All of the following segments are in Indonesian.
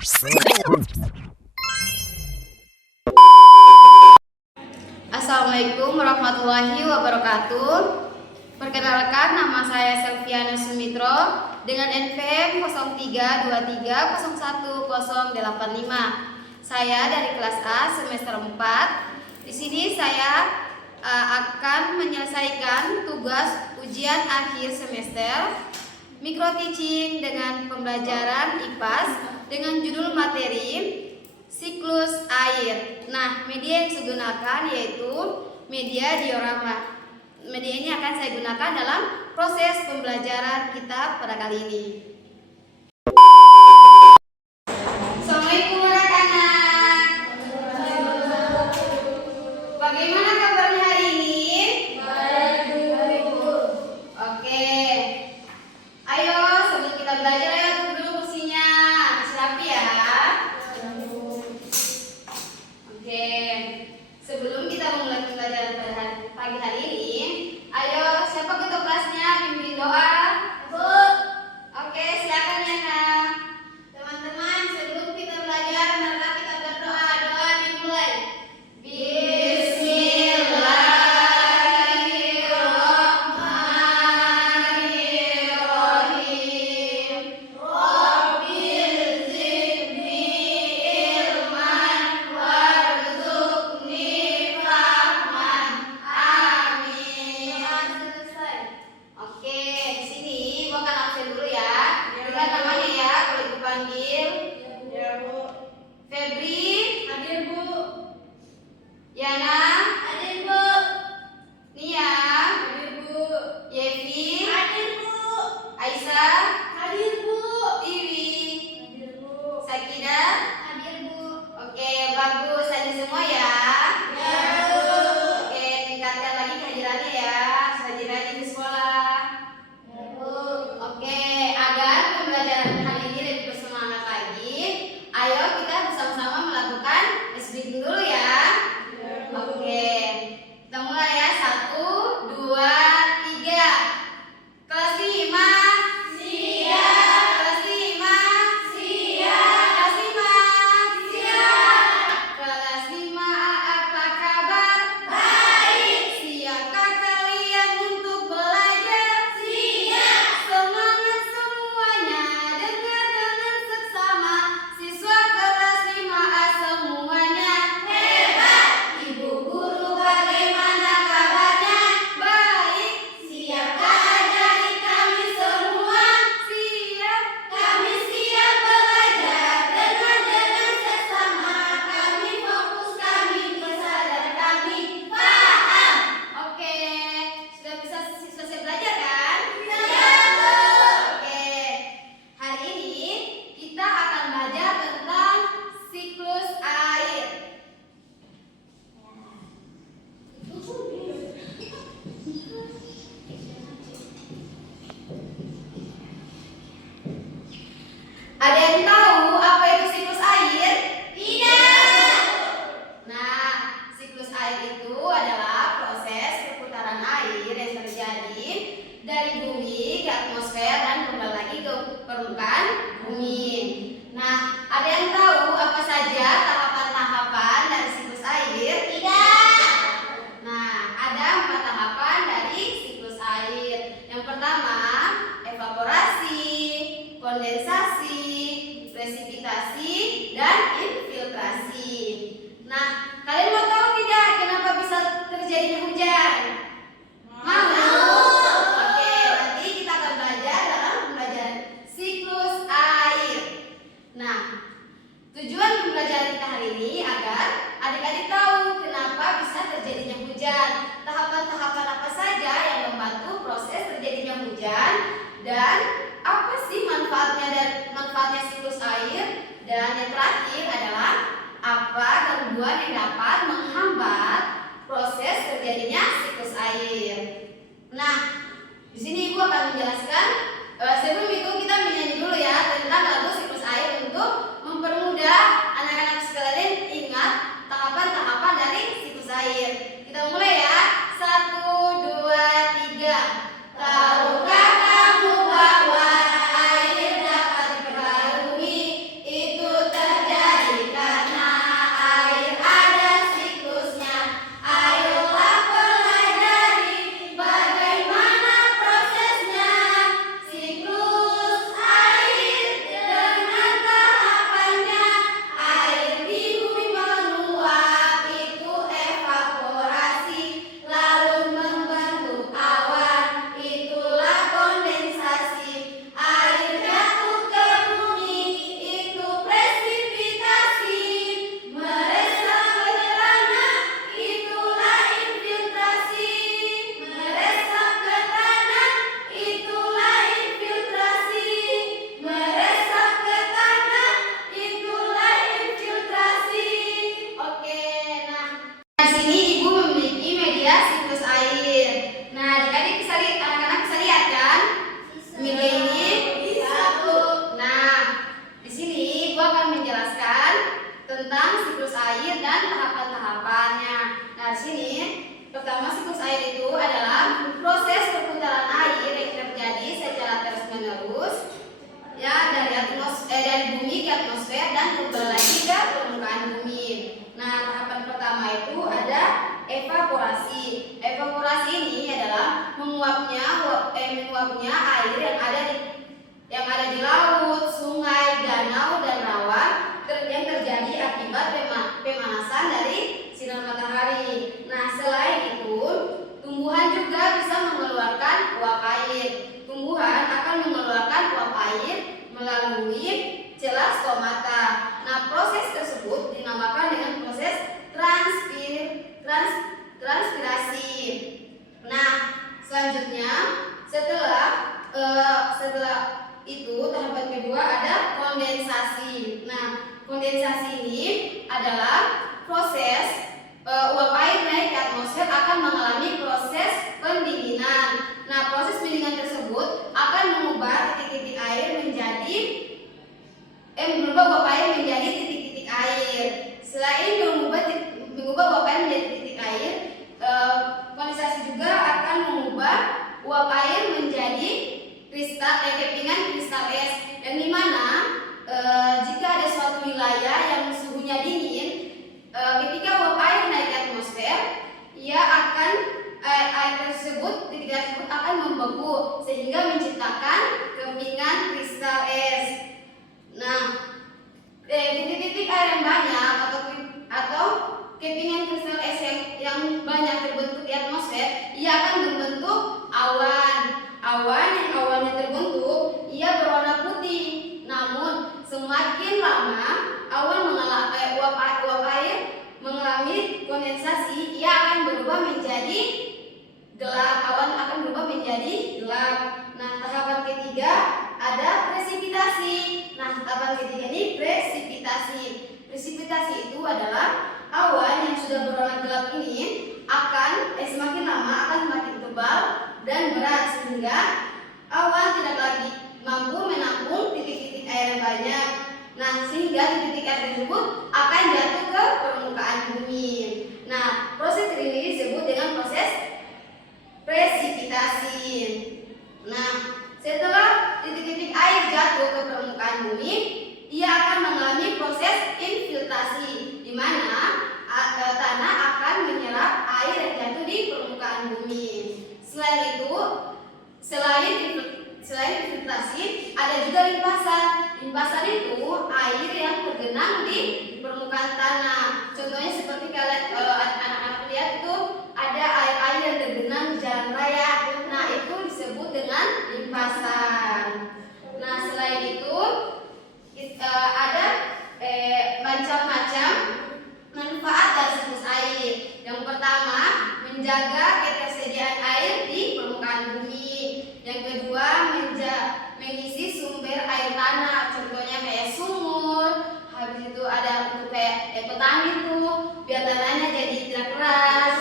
Assalamualaikum warahmatullahi wabarakatuh. Perkenalkan, nama saya Selviana Sumitro dengan NPM 0323011085. Saya dari kelas A semester 4. Di sini saya akan menyelesaikan tugas ujian akhir semester Micro Teaching dengan pembelajaran IPAS dengan judul materi siklus air. Nah, media yang saya gunakan yaitu media diorama. Media ini akan saya gunakan dalam proses pembelajaran kita pada kali ini. Assalamualaikum anak-anak. Bagaimana kabarnya hari ini? Baik, Bu. Oke. Ayo, sebelum kita belajar ya, duduk kursinya. Rapi ya. Oke. Sebelum kita memulai pembelajaran pada pagi hari ini, ayo siapa ketua kelasnya pimpin doa? Bu. Oke, silakan ya, Kak. Teman-teman, sebelum kita belajar, marilah kita berdoa. Doa dimulai. Febri, hadir Bu. Yana, hadir Bu. Nia, hadir Bu. Yevi, hadir Bu. Aisyah, hadir Bu. Tiwi, hadir Bu. Sakina, hadir Bu. Oke, bagus. Hadir semua ya? Ya, Bu. Oke, tingkatkan lagi kehadirannya ya. Hadir lagi di sekolah. Ya, Bu. Oke, agar pembelajaran hari ini lebih bersemangat lagi, ayo kita bersama-sama melakukan speaking dulu ya. Oke, kita mulai ya. 1, 2, 3. Kelas 5 siap. Kelas 5 siap. Kelas 5 siap. Kelas 5, apa kabar? Baik. Siapkah kalian untuk belajar? Siap. Semangat semuanya, dengar dengan seksama. Siswa kelas 5A semuanya hebat. Ibu guru bagaimana kabarnya? Baik. Siapkah ajari kami semua? Siap. Kami siap belajar, dengar dengan seksama. Kami fokus, kami bisa dan kami paham. Oke, sudah bisa selesai belajar kan? Siap. Oke, hari ini kita akan belajar tentang siklus air. Ada yang tahu apa itu siklus air? Tidak. Nah, siklus air itu adalah proses perputaran air yang terjadi dari bumi ke atmosfer dan kembali lagi ke permukaan bumi. Nah, ada yang tahu apa saja tahapan-tahapan dari siklus air? Tidak. Nah, ada 4 tahapan dari siklus air. Yang pertama, evaporasi, kondensasi, presipitasi, dan infiltrasi. Nah, kalian mau tahu tidak kenapa bisa terjadinya hujan? Mau? Oke, nanti kita akan belajar dalam pembelajaran siklus air. Nah, tujuan pembelajaran kita hari ini agar adik-adik tahu kenapa bisa terjadinya hujan, tahapan-tahapan apa saja yang membantu proses terjadinya hujan, dan apa sih manfaatnya siklus air, dan yang terakhir adalah apa gangguan yang dapat menghambat proses terjadinya siklus air. Nah, di sini Ibu akan menjelaskan. Sebelum itu kita menyanyi dulu ya tentang lagu siklus air untuk mempermudah anak-anak sekalian ingat tahapan-tahapan dari siklus air. Kita mulai ya. 1, 2, 3. Tahukah kamu bahwa air dapat diperbarui? Itu atmosfer dan kembali lagi ke permukaan bumi. Nah, tahapan pertama itu ada evaporasi. Evaporasi ini adalah menguapnya air yang ada di laut, sungai, danau, dan rawa yang terjadi akibat pemanasan dari sinar matahari. Nah, selain itu, tumbuhan juga bisa mengeluarkan uap air. Tumbuhan akan mengeluarkan uap air melalui celah stomata. Nah, proses tersebut dinamakan dengan proses transpirasi. Nah, selanjutnya setelah itu tahapan kedua ada kondensasi. Nah, kondensasi ini adalah proses uap air naik ke atmosfer akan mengalami proses pendinginan. Nah, proses pendinginan tersebut akan mengubah titik-titik air menjadi uap air menjadi titik-titik air. Selain mengubah uap air menjadi titik air, kondensasi juga akan mengubah uap air menjadi kepingan kristal es, yang dimana jika ada suatu wilayah yang suhunya dingin, ketika uap air naik ke atmosfer, air tersebut akan membeku sehingga menciptakan kepingan kristal es. Nah, titik-titik air yang banyak atau kepingan kristal es yang banyak terbentuk di atmosfer, ia akan membentuk awan. Yang awannya terbentuk, ia berwarna putih. Namun semakin lama uap air mengalami kondensasi, ia akan berubah menjadi gelap. Awan akan berubah menjadi gelap. Nah, tahapan ketiga ada presipitasi. Nah, tahapan ketiga ini presipitasi. Presipitasi itu adalah awan yang sudah berwarna gelap ini akan semakin lama akan semakin tebal dan berat sehingga awan tidak lagi mampu menampung titik-titik air yang banyak. Nah, sehingga titik-titik air tersebut akan jatuh ke permukaan bumi. Nah, proses ini disebut dengan proses presipitasi. Nah, setelah titik-titik air jatuh ke permukaan bumi, ia akan mengalami proses infiltrasi, di mana tanah akan menyerap air yang jatuh di permukaan bumi. Selain infiltrasi, ada juga limpasan. Limpasan itu air yang tergenang di permukaan tanah. Contohnya seperti kalian anak-anak lihat itu ada air yang tergenang di jalan raya. Nah, itu disebut dengan limpasan. Nah, selain itu ada macam-macam manfaat dari siklus air. Yang pertama, menjaga ketersediaan air di permukaan bumi. Yang kedua, mengisi sumber air tanah. Contohnya kayak sumur. Habis itu ada untuk kayak petani tuh, biar tanahnya jadi tidak keras.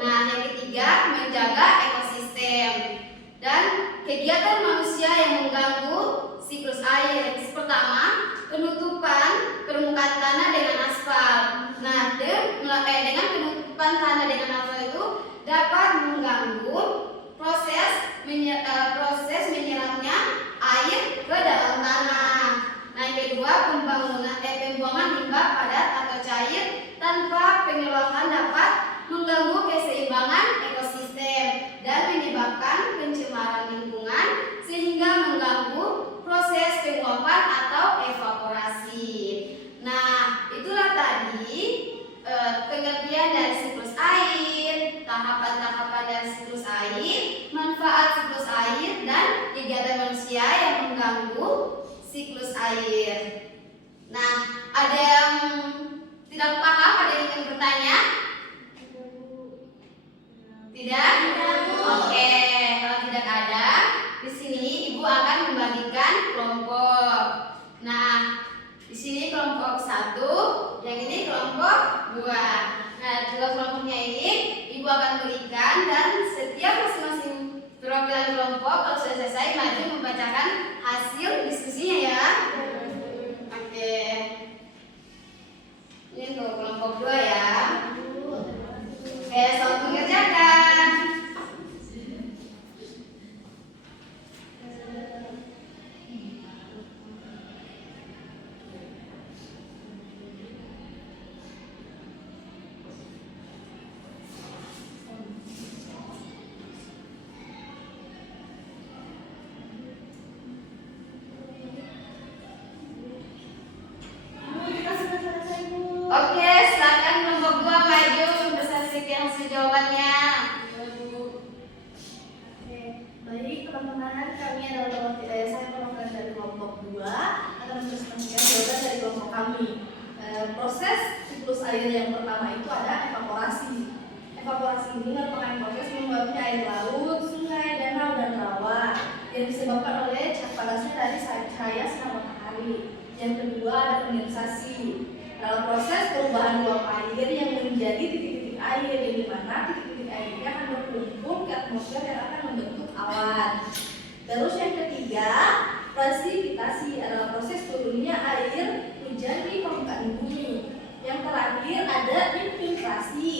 Nah, yang ketiga, menjaga ekosistem. Dan kegiatan manusia yang mengganggu siklus air. Pertama, penutupan permukaan tanah dengan aspal. Nah, dengan penutupan tanah dengan aspal itu dapat mengganggu proses menyerapnya air ke dalam tanah. Nah, yang kedua, pembuangan limbah padat atau cair tanpa pengelolaan dapat mengganggu keseimbangan ekosistem dan menyebabkan pencemaran lingkungan sehingga mengganggu proses penguapan atau evaporasi. Nah, itulah tadi pengertian dari siklus air, tahapan-tahapan dari siklus air, manfaat siklus air, dan kegiatan manusia yang mengganggu siklus air. Nah, ada yang tidak paham? Ada yang ingin bertanya? Tidak? Oke, kalau tidak ada, di sini Ibu akan membagikan kelompok. Nah, di sini kelompok 1, yang ini kelompok 2. Nah, dua kelompoknya ini Ibu akan berikan, dan setiap masing-masing perwakilan kelompok kalau sudah selesai maju membacakan hasil diskusinya ya. Oke. Ini untuk kelompok 2 ya. Oke, selamat mengerjakan. Dan proses siklus air yang pertama itu ada evaporasi. Evaporasi ini merupakan proses menguapnya air laut, sungai, danau, dan rawa yang disebabkan oleh panasnya dari cahaya sinar matahari. Yang kedua ada kondensasi. Dalam proses perubahan uap air yang menjadi titik-titik air, yang dimana titik-titik air ini akan berkumpul ke atmosfer yang akan membentuk awan. Terus yang ketiga, presipitasi adalah proses turunnya air hujan di permukaan bumi. Yang terakhir ada infiltrasi,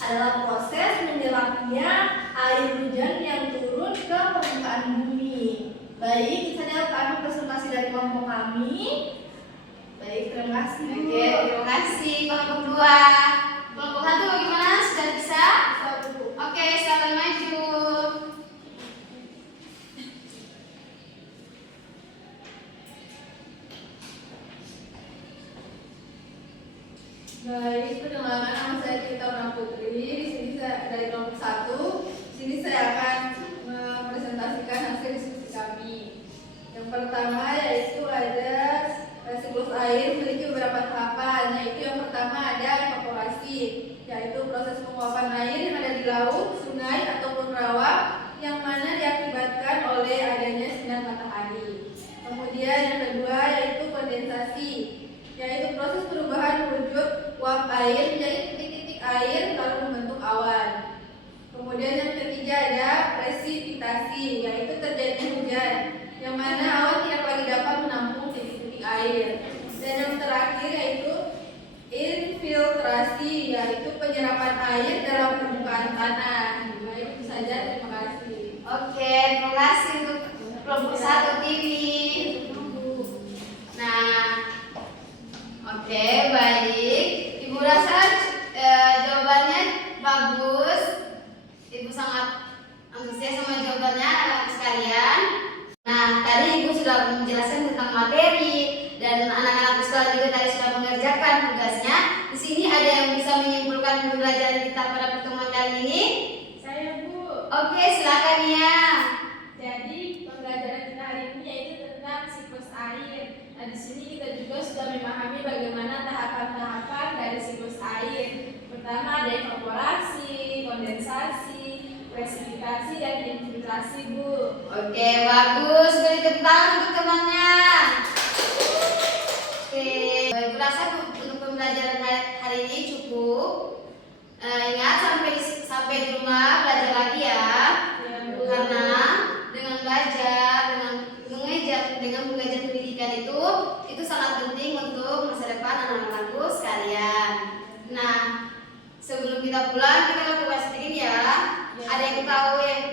adalah proses menyerapnya air hujan yang turun ke permukaan bumi. Baik, itu saja kami presentasi dari kelompok kami. Baik, terima kasih. Oke, terima kasih kelompok 2. Kelompok 1 bagaimana? Sudah bisa? Oke, silakan maju. Baik, perkenalkan nama saya Tirta Una Putri. Di sini saya dari kelompok 1. Di sini saya akan mempresentasikan hasil diskusi kami. Yang pertama yaitu ada siklus air memiliki beberapa tahapan, yaitu yang pertama ada evaporasi, yaitu proses penguapan air yang ada di laut, sungai ataupun rawa yang mana diakibatkan oleh adanya sinar matahari. Kemudian yang kedua yaitu kondensasi, yaitu proses perubahan wujud uap air menjadi titik-titik air lalu membentuk awan. Kemudian yang ketiga ada presipitasi, yaitu terjadi hujan yang mana awan tidak lagi dapat menampung titik-titik air. Dan yang terakhir yaitu infiltrasi, yaitu penyerapan air dalam permukaan tanah. Baik, itu saja, terima kasih. Oke, terima kasih untuk kelompok 1 TV. Nah, oke, baik. Ibu rasa jawabannya bagus. Ibu sangat antusias sama jawabannya anak sekalian. Nah, tadi Ibu sudah menjelaskan tentang materi dan anak-anak sekolah juga tadi sudah mengerjakan tugasnya. Di sini ada yang bisa menyimpulkan pembelajaran kita pada pertemuan kali ini? Saya, Bu. Oke, silakan ya. Jadi pembelajaran kita hari ini yaitu tentang siklus air. Nah, di sini kita juga sudah memahami bagaimana tahapan-tahapan dari siklus air. Pertama ada evaporasi, kondensasi, presipitasi, dan infiltrasi, Bu. Oke, bagus. Beri tepuk tangan untuk temannya. Oke, Ibu rasa untuk pembelajaran hari ini cukup. Ingat sampai di rumah belajar lagi ya. Karena dengan belajar, dengan mengejar pendidikan itu sangat penting untuk masa depan anak-anakku sekalian. Nah, sebelum kita pulang kita lakukan sedikit ya. Ada yang tahu yang